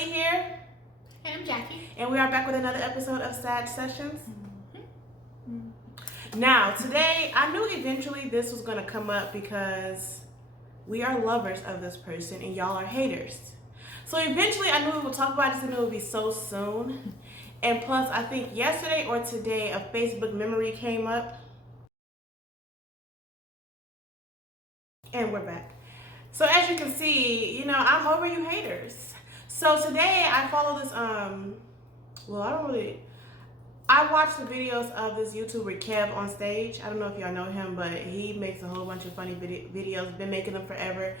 Kelly here. And I'm Jackie. And we are back with another episode of Sad Sessions. Now, today, I knew eventually this was going to come up because we are lovers of this person and y'all are haters. So eventually, I knew we would talk about this and it would be so soon. And plus, I think yesterday or today, a Facebook memory came up. And we're back. So as you can see, I'm over you haters. So today I follow this, I watch the videos of this YouTuber Kev on stage. I don't know if y'all know him, but he makes a whole bunch of funny videos, been making them forever.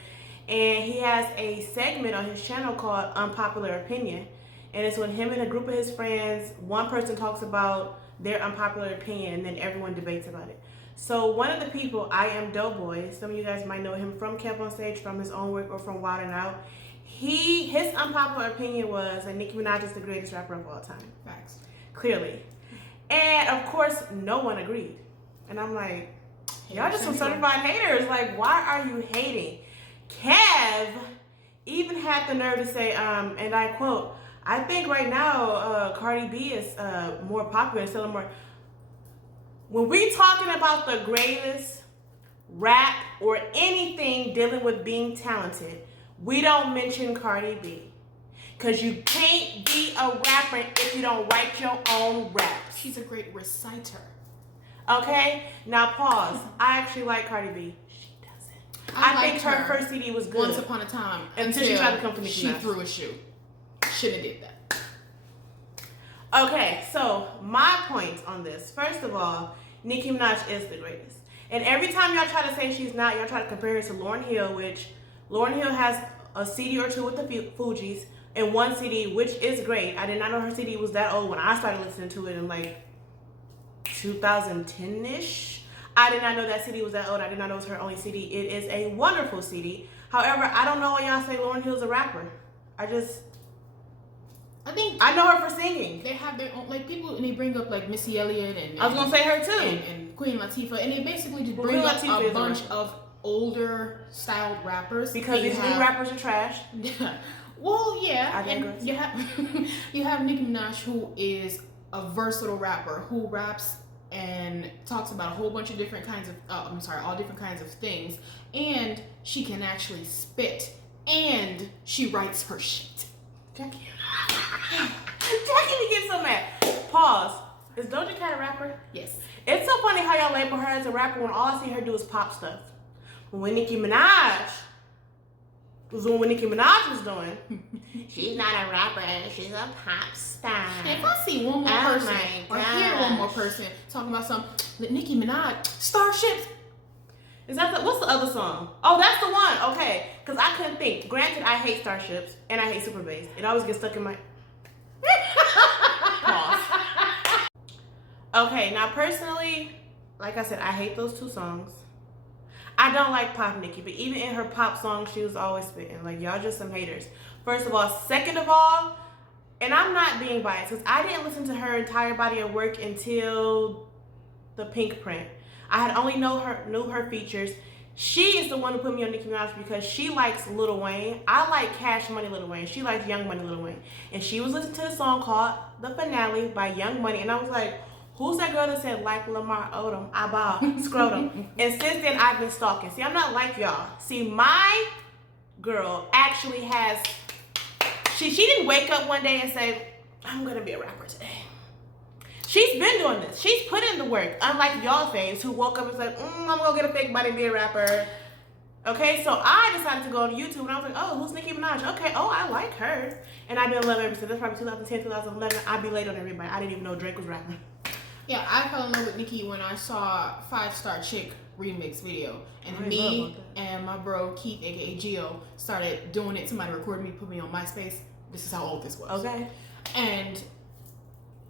And he has a segment on his channel called Unpopular Opinion. And it's when him and a group of his friends, one person talks about their unpopular opinion and then everyone debates about it. So one of the people, I Am Doughboy, some of you guys might know him from Kev on Stage, from his own work, or from Wild 'N Out. His unpopular opinion was that Nicki Minaj is the greatest rapper of all time. Facts. Clearly. And of course, no one agreed. And I'm like, y'all just some certified haters. Like, why are you hating? Kev even had the nerve to say, and I quote, I think right now Cardi B is more popular and selling more. When we talking about the greatest rap or anything dealing with being talented, we don't mention Cardi B. Because you can't be a rapper if you don't write your own raps. She's a great reciter. Okay? Now pause. I actually like Cardi B. She doesn't. I think her first CD was good. Once upon a time. Until she tried to come for Nicki Minaj. She threw a shoe. Shouldn't have did that. Okay, so my point on this. First of all, Nicki Minaj is the greatest. And every time y'all try to say she's not, y'all try to compare her to Lauryn Hill, which Lauryn Hill has a CD or two with the Fugees and one CD, which is great. I did not know her CD was that old when I started listening to it in like 2010-ish. I did not know that CD was that old. I did not know it was her only CD. It is a wonderful CD. However, I don't know why y'all say Lauryn Hill's a rapper. I know her for singing. They have their own, like, people, and they bring up like Missy Elliott and I was gonna say her too, and Queen Latifah, and they basically just bring up a bunch of older styled rappers because these new rappers are trash. Yeah. Well, yeah, and you have Nicki Minaj, who is a versatile rapper who raps and talks about a whole bunch of different kinds of all different kinds of things, and she can actually spit, and she writes her shit. Jackie get so mad. Pause. Is Doja Cat a rapper? Yes. It's so funny how y'all label her as a rapper when all I see her do is pop stuff. When Nicki Minaj was doing, she's not a rapper, she's a pop star. If I see one more person or hear one more person talking about Nicki Minaj, Starships. What's the other song? Oh, that's the one. Okay, because I couldn't think. Granted, I hate Starships and I hate Super Bass. It always gets stuck in my. Pause. Okay, now personally, like I said, I hate those two songs. I don't like Pop Nicki, but even in her pop songs, she was always spitting. Like, y'all just some haters. First of all. Second of all, and I'm not being biased, because I didn't listen to her entire body of work until the Pink Print. I had only knew her features. She is the one who put me on Nicki Minaj because she likes Lil Wayne. I like Cash Money Lil Wayne. She likes Young Money Lil Wayne. And she was listening to the song called The Finale by Young Money. And I was like, who's that girl that said, like Lamar Odom, I ball, scrotum? And since then, I've been stalking. See, I'm not like y'all. See, my girl actually has, she didn't wake up one day and say, I'm going to be a rapper today. She's been doing this. She's put in the work. Unlike y'all faves who woke up and said, I'm going to get a fake body and be a rapper. Okay, so I decided to go on YouTube and I was like, oh, who's Nicki Minaj? Okay, oh, I like her. And I've been in love ever since. That's probably 2010, 2011. I'd be late on everybody. I didn't even know Drake was rapping. Yeah, I fell in love with Nicki when I saw 5 Star Chick remix video. And me and my bro Keith, aka Gio, started doing it. Somebody recorded me, put me on MySpace. This is how old this was. Okay. And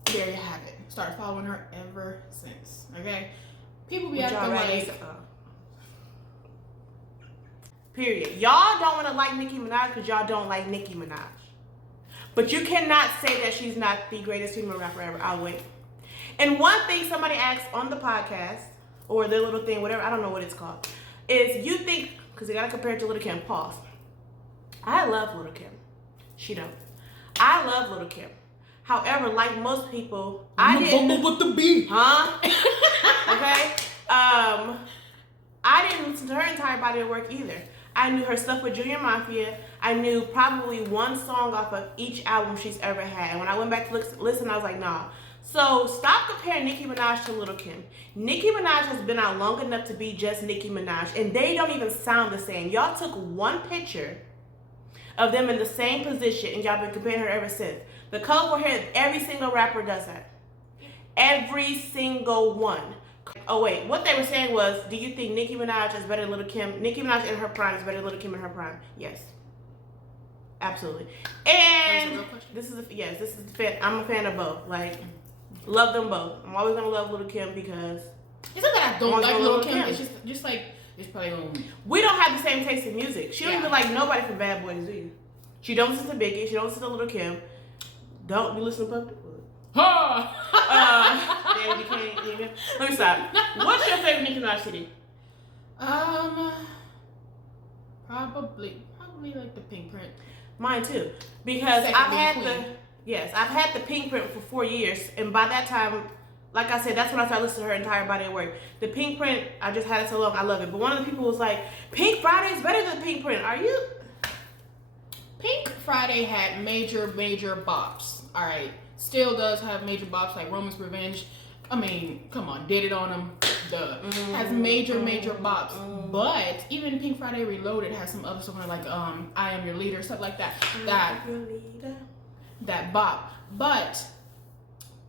there you have it. Started following her ever since. Okay? People be acting like... Period. Y'all don't want to like Nicki Minaj because y'all don't like Nicki Minaj. But you cannot say that she's not the greatest female rapper ever. I'll wait. And one thing somebody asked on the podcast, or their little thing, whatever, I don't know what it's called, is you think, because they got to compare it to Lil Kim, pause. I love Lil Kim. She don't. I love Lil Kim. However, like most people, I didn't. With the beat, huh? Okay. I didn't listen to her entire body of work either. I knew her stuff with Junior Mafia. I knew probably one song off of each album she's ever had. And when I went back to listen, I was like, nah. So stop comparing Nicki Minaj to Lil Kim. Nicki Minaj has been out long enough to be just Nicki Minaj, and they don't even sound the same. Y'all took one picture of them in the same position, and y'all been comparing her ever since. The colorful hair, every single rapper does that. Every single one. Oh wait, what they were saying was, do you think Nicki Minaj is better than Lil Kim? Nicki Minaj in her prime is better than Lil Kim in her prime. Yes. Absolutely. And this is the fan. I'm a fan of both. Like, love them both. I'm always gonna love Lil Kim because it's not that I don't like Lil Kim. It's just like it's probably we don't have the same taste in music. She don't even like nobody from Bad Boys, do you? She don't listen to Biggie. She don't listen to Lil Kim. Don't you listen to Puff? Let me stop. What's your favorite Nicki Minaj CD? Probably like the Pink Print. Mine too, because I've had the Pink Print for 4 years, and by that time, like I said, that's when I started listening to her entire body of work. The Pink Print, I just had it so long, I love it. But one of the people was like, Pink Friday is better than Pink Print. Are you? Pink Friday had major bops. All right, still does have major bops like Roman's Revenge. I mean, come on, did it on them. Duh. Has major bops. But even Pink Friday Reloaded has some other stuff like I Am Your Leader, stuff like that. That bop. But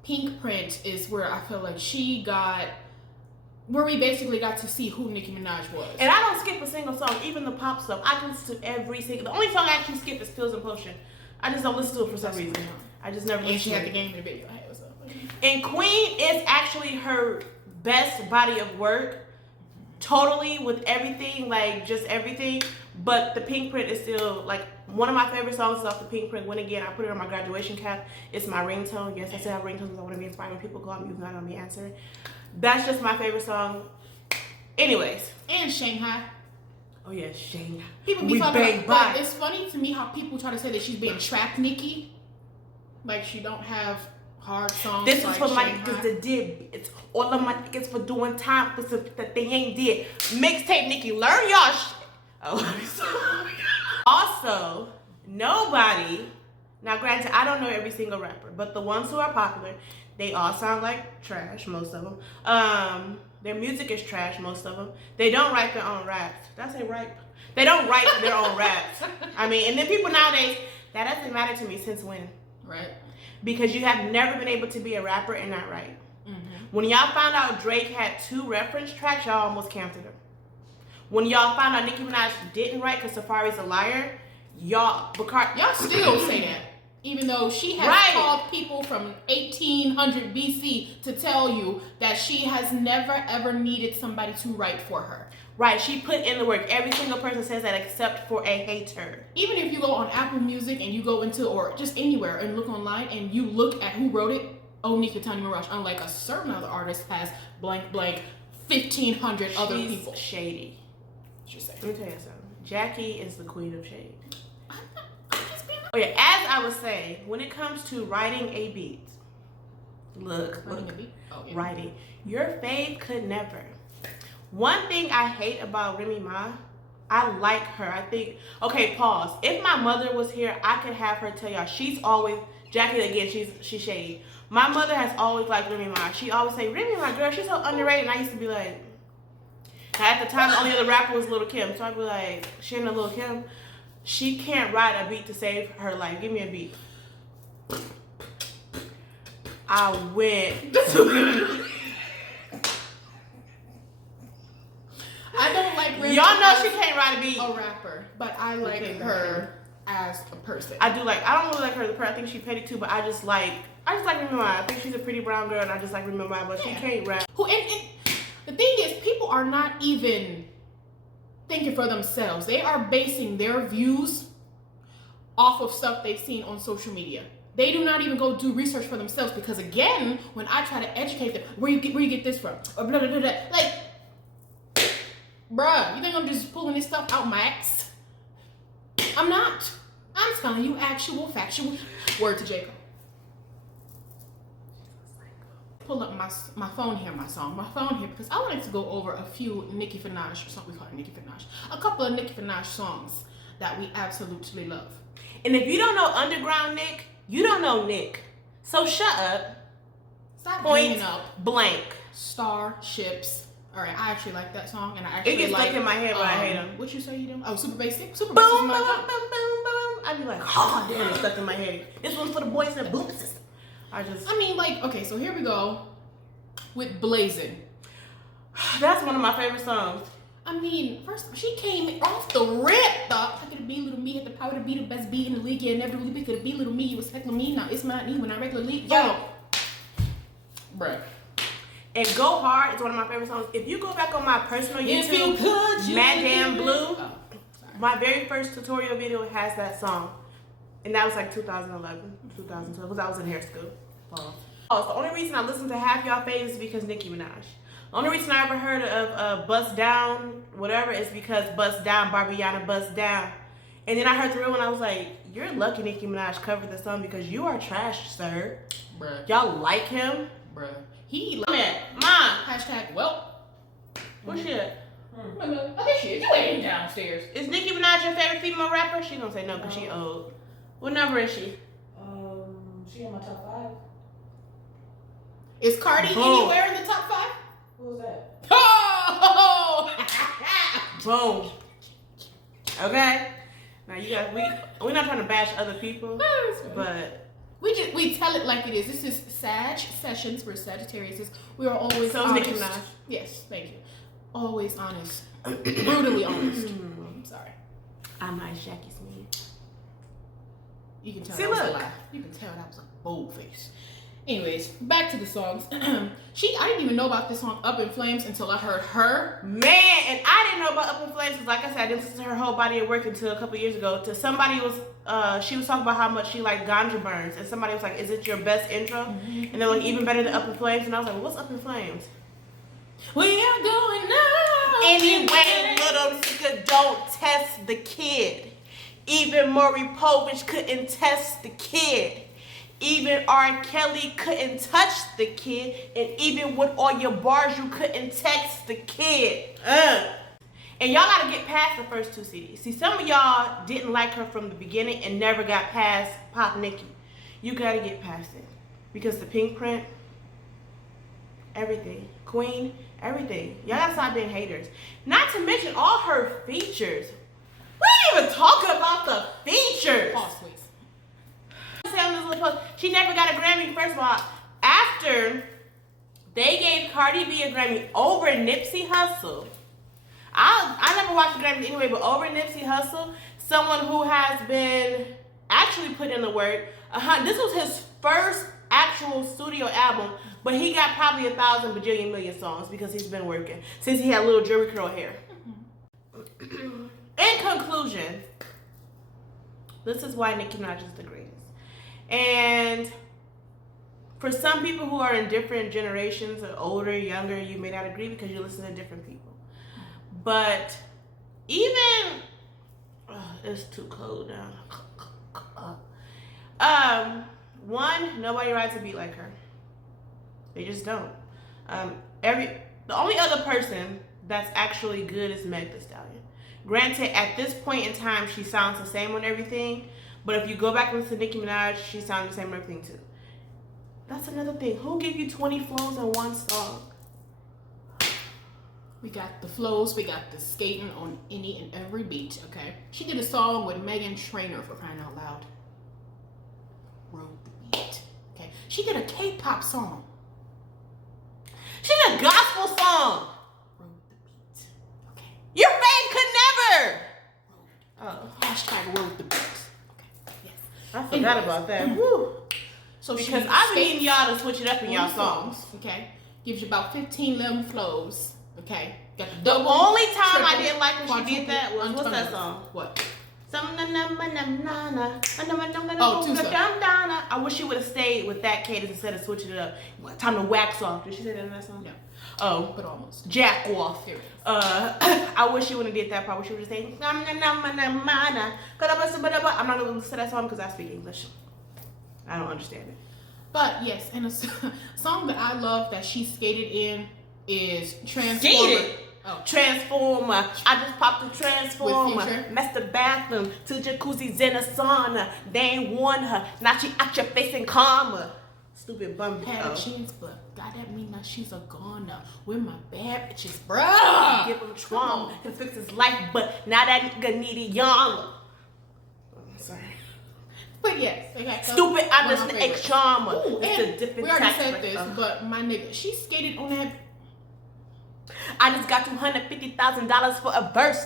Pink Print is where I feel like where we basically got to see who Nicki Minaj was. And I don't skip a single song, even the pop stuff. I can listen to every single. The only song I actually skip is Pills and Potion. I just don't listen to it for some reason. I just never listen to it. And she had the game in the video. And Queen is actually her best body of work, totally with everything, like just everything. But the Pink Print is still like one of my favorite songs is off the Pink Print. When again, I put it on my graduation cap. It's my ringtone. Yes, I still have ringtones. I want to be inspired when people call me, even though I don't be answering. That's just my favorite song. Anyways. And Shanghai. Oh yeah, Shanghai. People be talking about, it's funny to me how people try to say that she's being trapped Nicki. Like she don't have hard songs. This like is for my Shanghai. niggas that did. It's all of my niggas for doing time for stuff that they ain't did. Mixtape Nicki, learn y'all shit. Oh, also, nobody. Now, granted, I don't know every single rapper, but the ones who are popular, they all sound like trash. Most of them. Their music is trash. Most of them. They don't write their own raps. Did I say right? They don't write their own raps. I mean, and then people nowadays, that doesn't matter to me since when. Right. Because you have never been able to be a rapper and not write. When y'all found out Drake had 2 reference tracks, y'all almost canceled him. When y'all found out Nicki Minaj didn't write because Safari's a liar, y'all still say that. Even though she has called people from 1800 BC to tell you that she has never ever needed somebody to write for her. Right, she put in the work. Every single person says that except for a hater. Even if you go on Apple Music and you go into, or just anywhere and look online and you look at who wrote it, Onika, Tony Mirage, unlike a certain other artist has blank, 1,500 other people. She's shady. Let me tell you something. Jackie is the queen of shade. Oh yeah, as I was saying, when it comes to writing a beat, writing, your fave could never. One thing I hate about Remy Ma, I like her. I think, okay, pause. If my mother was here, I could have her tell y'all, she's always, Jackie again, she's shady. My mother has always liked Remy Ma. She always say, Remy Ma, girl, she's so underrated. And I used to be like, at the time, the only other rapper was Lil Kim. So I'd be like, she ain't a Lil Kim. She can't write a beat to save her life. Give me a beat. I went to... I don't like Remy. Y'all know she can't write a beat. A rapper, but I like her as a person. I don't really like her as a person. I think she's petty too, but I just like Remy Ma. I think she's a pretty brown girl, and I just like Remy Ma, but she can't rap. And the thing is, people are not even thinking for themselves. They are basing their views off of stuff they've seen on social media. They do not even go do research for themselves, because again, when I try to educate them, where you get this from, or blah blah blah, blah, like, bruh, you think I'm just pulling this stuff out my ass? I'm not. I'm telling you actual, factual. Word to Jacob. Pull up my phone here, my phone here, because I wanted to go over a few Nicki Minaj, we call her Nicki Minaj, a couple of Nicki Minaj songs that we absolutely love. And if you don't know Underground Nick, you don't know Nick. So shut up. Stop Point up blank. Starships. All right, I actually like that song, and I actually it gets stuck in my head, but I hate them. What you say you do? Oh, Super Basic. Super Boom, Basic. boom, boom, boom, boom. I be like, oh damn, it's stuck in my head. This one's for the boys in the boom system. I mean, like, okay, so here we go with Blazing. That's one of my favorite songs. I mean, first she came off the rip, dog. I could be little me, had the power to be the best beat in the league. Yeah, never really could be little me. You respect me. Now it's not me when I regularly. Yo, bruh. And Go Hard is one of my favorite songs. If you go back on my personal YouTube, Madame Blue, my very first tutorial video has that song. And that was like 2011, 2012, because I was in hair school. Oh, the only reason I listen to half y'all faves is because Nicki Minaj. The only reason I ever heard of Bust Down, whatever, is because Bust Down, Barbiana Bust Down. And then I heard the real one, I was like, you're lucky Nicki Minaj covered this song because you are trash, sir. Bruh. Y'all like him? Bruh. He like Mom. Hashtag, well. Where's she at? Oh, there she is. You ain't downstairs. Is Nicki Minaj your favorite female rapper? She gonna say no because she old. What number is she? She in my top 5. Is Cardi anywhere in the top 5? Who's that? Oh! Boom. Okay. Now you guys, we're not trying to bash other people, but we tell it like it is. This is Sag Sessions for Sagittarius. We are always so honest. Nicki Minaj. Yes, thank you. Always honest, brutally honest. I'm sorry. I'm not Jackie Smith. You can tell See, that was a look. lie. You can tell that was a bold face. Anyways, back to the songs. I didn't even know about this song Up in Flames until I heard her. Man, and I didn't know about Up in Flames because, like I said, I didn't listen to her whole body of work until a couple years ago. To somebody she was talking about how much she liked ganja burns, and somebody was like, "Is it your best intro?" And they're like, "Even better than Up in Flames." And I was like, well, "What's Up in Flames?" We are going now. Anyway, little nigga, don't test the kid. Even Maury Povich couldn't test the kid. Even R. Kelly couldn't touch the kid. And even with all your bars, you couldn't text the kid. And y'all gotta get past the first 2 CDs. See, some of y'all didn't like her from the beginning and never got past Pop Nicki. You gotta get past it. Because the pink print, everything. Queen, everything. Y'all gotta stop being haters. Not to mention all her features. We ain't even talking about the features. Pause, please. She never got a Grammy. First of all, after they gave Cardi B a Grammy over Nipsey Hussle, I never watched the Grammys anyway, but over Nipsey Hussle, someone who has been actually put in the work. This was his first actual studio album, but he got probably 1,000 bajillion million songs because he's been working since he had little Jerry curl hair. In conclusion, this is why Nicki Minaj is the greatest. And for some people who are in different generations, or older, younger, you may not agree because you listen to different people. But even, it's too cold now. One, nobody rides a beat like her. They just don't. The only other person that's actually good is Meg Thee Stallion. Granted, at this point in time, she sounds the same on everything. But if you go back and listen to Nicki Minaj, she sounds the same on everything too. That's another thing. Who give you 20 flows in one song? We got the flows, we got the skating on any and every beat, okay? She did a song with Meghan Trainor, for crying out loud. Wrote the beat, okay? She did a K-pop song. She did a gospel song. Wrote the beat, okay? Your fave could never. Hashtag wrote the beat. I forgot about that. Woo. So because I need y'all to switch it up in y'all songs. Okay. Gives you about 15 11 flows. Okay. Got the only time I didn't like when she did that was what's that song? What? Oh, two steps. I wish she would have stayed with that cadence instead of switching it up. Time to wax off. Did she say that in that song? No. Oh, But almost. jack off. Here it is. I wish she wouldn't have did that part. She would have saying, I'm not gonna listen to that song because I speak English. I don't understand it. But yes, and a song that I love that she skated in is Transformer. Skated? Oh. Transformer. I just popped the Transformer. With Future? Messed the bathroom. Two jacuzzis in a sauna. They ain't warn her. Now she out your face and karma. Stupid bum. Had a chance, but God, that mean that she's a goner with my bad bitches, bruh. Give him trauma to fix his life, but now that nigga need a yawn. Sorry. But yes, okay. Stupid, I'm just an ex-charmer. Ooh, It's and a different we already tax said rate. this, but my nigga, she skated on that. I just got $250,000 for a verse.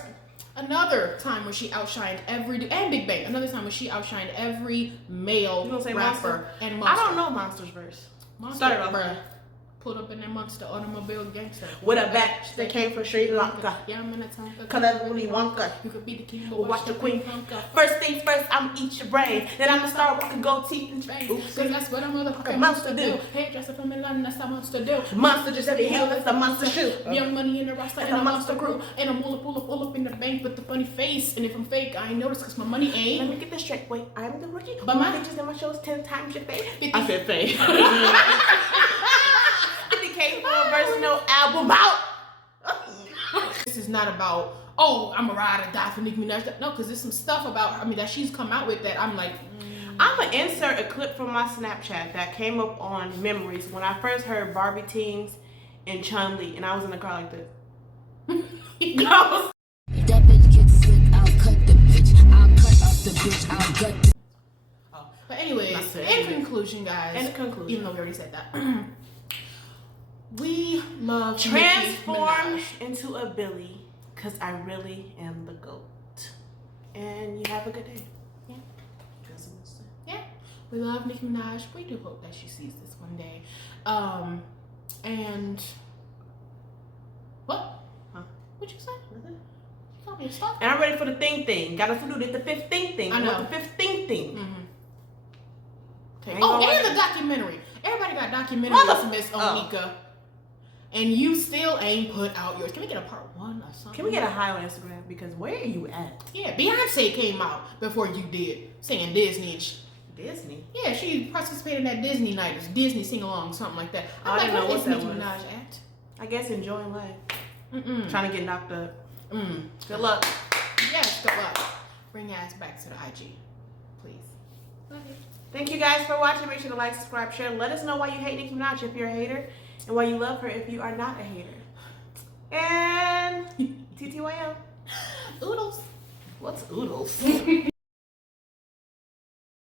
Another time where she outshined every and Big Bang. Another time where she outshined every male You gonna say rapper Monster? and Monster. I don't know Monster's verse. Monster, Started off. bruh. Pulled up in that Monster automobile gangster. With a batch that came from Sri Lanka. Yeah, I'm in a Tonka. Color Willy Wonka. You could be the king, but Watch the queen. Tonka. First things first, I'm eat your brain. Then I'm gonna start walking gold teeth and Bang. oops. Cause that's what a motherfucking Monster monster do. do. Hairdresser from Milan, that's how monster do. Monster just every hell, that's a monster shoe. Young money in the roster That's and a a monster monster crew. And I'm pull up in the bank with the funny face. And if I'm fake, I ain't notice cause my money Let ain't. me get this straight. Wait, I'm the rookie. But But my my- bitches in my shows 10 times your face. 50. I said face. 50K for a verse, no album out. This is not about, oh, I'm a ride or die for Nicki Minaj. No, because there's some stuff about her, I mean, that she's come out with that I'm like, I'm gonna insert a clip from my Snapchat that came up on memories when I first heard Barbie Teens and Chun-Li, and I was in the car like this. no. That bitch gets sick, I'll cut the bitch, I'll cut up the bitch, I'll gut the Oh. But anyways, That's it. in conclusion, guys, In conclusion. even though we already said that, we love Transform Nicki Minaj. into a Billy, cause I really am the GOAT. And you have a good day. Yeah. Yeah, we love Nicki Minaj. We do hope that she sees this one day. And what? Huh? What'd you say? You called me a stalker? And I'm ready for the thing. Gotta do the 15th thing. I know. The 15th thing. Mm-hmm. Ain't Oh, gonna and watch the documentary. Everybody got documentaries, Mother- Miss Oh. Onika. And you still ain't put out yours. Can we get a part 1 or something? Can we get a high on Instagram? Because where are you at? Yeah, Beyonce came out before you did, singing Disney and Disney. Yeah, she participated in that Disney night, or Disney sing along, something like that. I didn't know what what is that Nicki was. Minaj at? I guess enjoying life. Mm-mm. Trying to get knocked up. Mm. Good luck. Yes, good luck. Bring your ass back to the IG, please. Okay. Thank you guys for watching. Make sure to like, subscribe, share. Let us know why you hate Nicki Minaj if you're a hater, and why you love her if you are not a hater. And TTYL. Oodles. What's oodles?